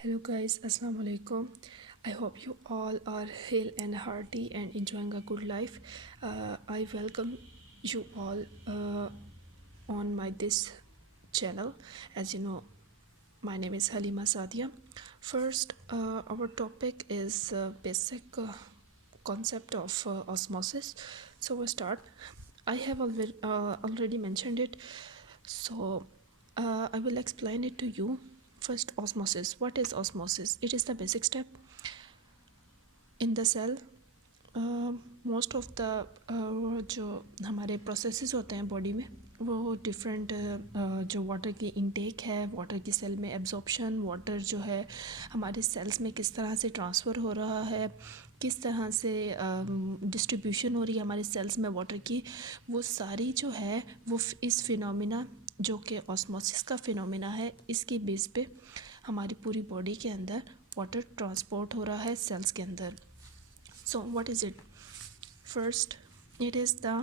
Hello guys, Assalamu alaikum. I hope you all are hale and hearty and enjoying a good life. I welcome you all on my this channel. As you know, my name is Halima Sadia. First, our topic is basic concept of osmosis. So we start. I have already mentioned it, so I will explain it to you. First, osmosis. What is osmosis? It is the basic step in the cell. Most of the जो हमारे processes होते हैं body में वो different जो water की intake है, water की सेल में एब्जॉर्प्शन, वाटर जो है हमारे सेल्स में किस तरह से ट्रांसफ़र हो रहा है, किस तरह से डिस्ट्रीब्यूशन हो रही है हमारे सेल्स में वाटर की, वो सारी जो है वो इस फिनोमिना जो कि ऑस्मोसिस का फिनोमिना है, इसकी बेस पे हमारी पूरी बॉडी के अंदर वाटर ट्रांसपोर्ट हो रहा है सेल्स के अंदर. So what is it? First, it is the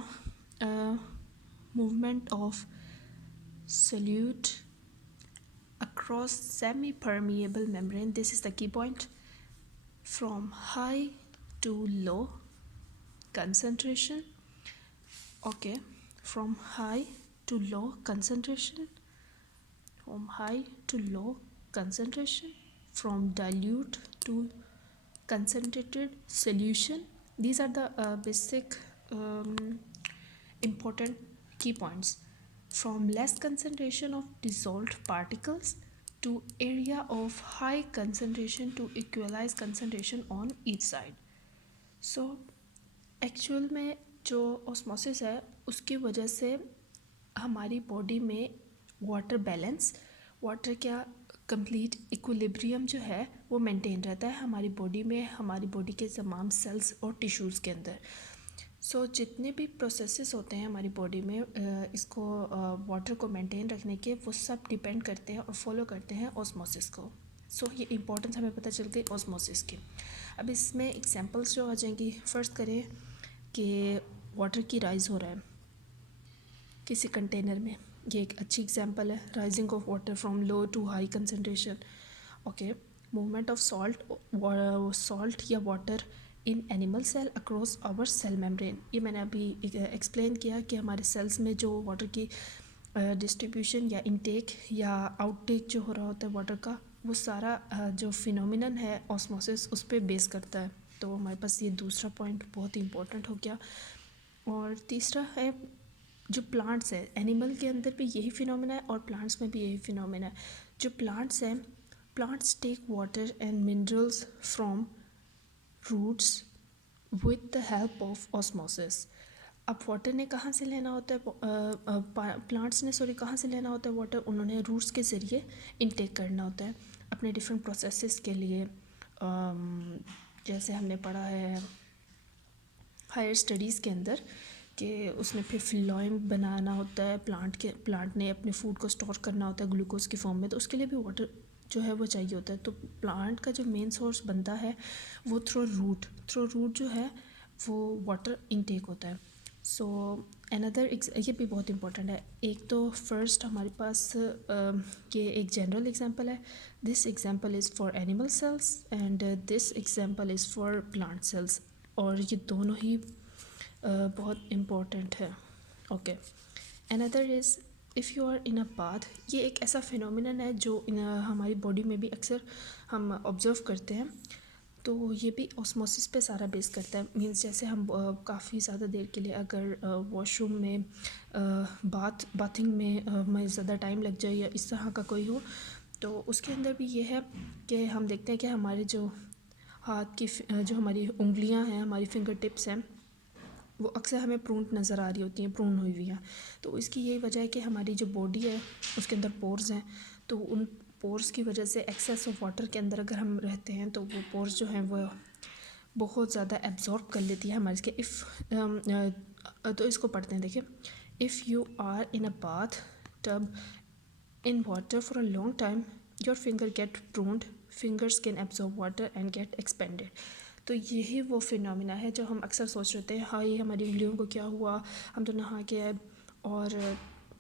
movement of solute across semi-permeable membrane. This is the key point. From high to low concentration. Okay, from high to low concentration. From high to low concentration. From dilute to concentrated solution. These are the basic important key points. From less concentration of dissolved particles to area of high concentration to equalize concentration on each side. So actual में जो osmosis है उसकी वजह से हमारी body में water balance, water क्या complete equilibrium जो है वो मेंटेन रहता है हमारी बॉडी में, हमारी बॉडी के तमाम सेल्स और टिश्यूज़ के अंदर. सो जितने भी प्रोसेसेस होते हैं हमारी बॉडी में इसको वाटर को मेंटेन रखने के, वो सब डिपेंड करते हैं और फॉलो करते हैं ऑस्मोसिस को. सो ये इंपॉर्टेंस हमें पता चल गई ऑस्मोसिस की. अब इसमें एग्जांपल्स जो आ जाएंगी. फर्स्ट करें कि वाटर की राइज़ हो रहा है किसी कंटेनर में. ये एक अच्छी एग्जांपल है, rising of water from low to high concentration. Okay, movement of salt या water in animal cell across our cell membrane. ये मैंने अभी एक्सप्लेन किया कि हमारे सेल्स में जो वाटर की डिस्ट्रीब्यूशन या इनटेक या आउटटेक जो हो रहा होता है वाटर का, वो सारा जो फिनोमिनन है ऑस्मोसिस उस पर बेस करता है. तो हमारे पास ये दूसरा पॉइंट बहुत ही इंपॉर्टेंट हो गया. और तीसरा है जो प्लांट्स है, एनिमल के अंदर भी यही फिनोमेना है और प्लांट्स में भी यही फिनोमेना है. जो प्लांट्स हैं, plants take water and minerals from roots with the help of osmosis. अब वाटर ने कहाँ से लेना होता है, प्लांट्स ने कहाँ से लेना होता है वाटर, उन्होंने रूट्स के ज़रिए इनटेक करना होता है अपने डिफरेंट प्रोसेसेस के लिए. जैसे हमने पढ़ा है हायर स्टडीज़ के अंदर कि उसमें फिर फ्लोएम बनाना होता है, प्लांट ने अपने फूड को स्टोर करना होता है ग्लूकोज की फॉर्म में, तो उसके लिए भी वाटर जो है वो चाहिए होता है. तो प्लांट का जो मेन सोर्स बनता है वो थ्रू रूट जो है वो वाटर इनटेक होता है. सो अनदर ये भी बहुत इंपॉर्टेंट है. एक तो फर्स्ट हमारे पास ये एक जनरल एग्जांपल है. This example is for animal cells and this example is for plant cells, और ये दोनों ही बहुत इम्पोर्टेंट है. Okay, another is if you are in a bath. ये एक ऐसा फिनोमिनन है जो हमारी बॉडी में भी अक्सर हम ऑब्ज़र्व करते हैं. तो ये भी ऑस्मोसिस पे सारा बेस करता है. मींस जैसे हम काफ़ी ज़्यादा देर के लिए अगर वॉशरूम में बाथिंग में हमें ज़्यादा टाइम लग जाए या इस तरह का कोई हो, तो उसके अंदर भी ये है कि हम देखते हैं कि हमारे जो हाथ की जो हमारी उंगलियां हैं, हमारी फिंगर टिप्स हैं, वो अक्सर हमें प्रून नज़र आ रही होती हैं, प्रून हुई हुई हैं. तो इसकी यही वजह है कि हमारी जो बॉडी है उसके अंदर पोर्स हैं, तो उन पोर्स की वजह से एक्सेस ऑफ वाटर के अंदर अगर हम रहते हैं तो वो पोर्स जो हैं वो बहुत ज़्यादा एब्जॉर्ब कर लेती है हमारे इफ़ तो इसको पढ़ते हैं. देखिए, if you are in a bath tub in water for a long time, your finger get pruned, fingers can absorb water and get expanded. तो यही वो फिनोमिना है जो हम अक्सर सोच रहे थे, हाँ ये हमारी उंगलियों को क्या हुआ, हम तो नहा के आए और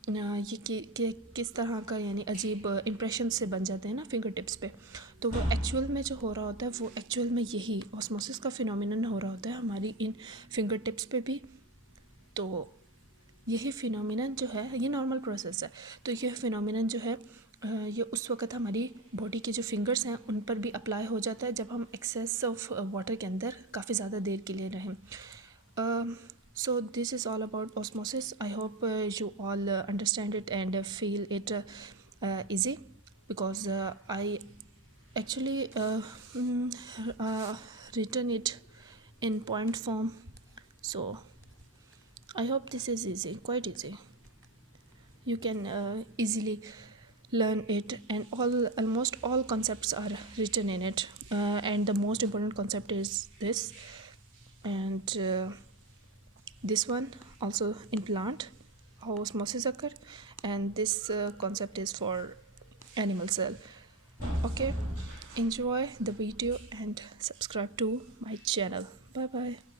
ये किस तरह का यानी अजीब इम्प्रेशन से बन जाते हैं ना फिंगर टिप्स पे, तो वो एक्चुअल में जो हो रहा होता है वो एक्चुअल में यही ऑस्मोसिस का फिनोमिनन हो रहा होता है हमारी इन फिंगर टिप्स पे भी। तो यही फिनोमिनन जो है ये नॉर्मल प्रोसेस है। तो यह फिनोमिनन जो है ये उस वक़्त हमारी बॉडी के जो फिंगर्स हैं उन पर भी अप्लाई हो जाता है जब हम एक्सेस ऑफ वाटर के अंदर काफ़ी ज़्यादा देर के लिए रहें। So this is all about osmosis. I hope you all understand it and feel it easy, because I actually written it in point form. So I hope this is easy, quite easy. You can easily learn it, and almost all concepts are written in it, and the most important concept is this, and this one also in plant how osmosis occur, and this concept is for animal cell. Okay, enjoy the video and subscribe to my channel. Bye bye.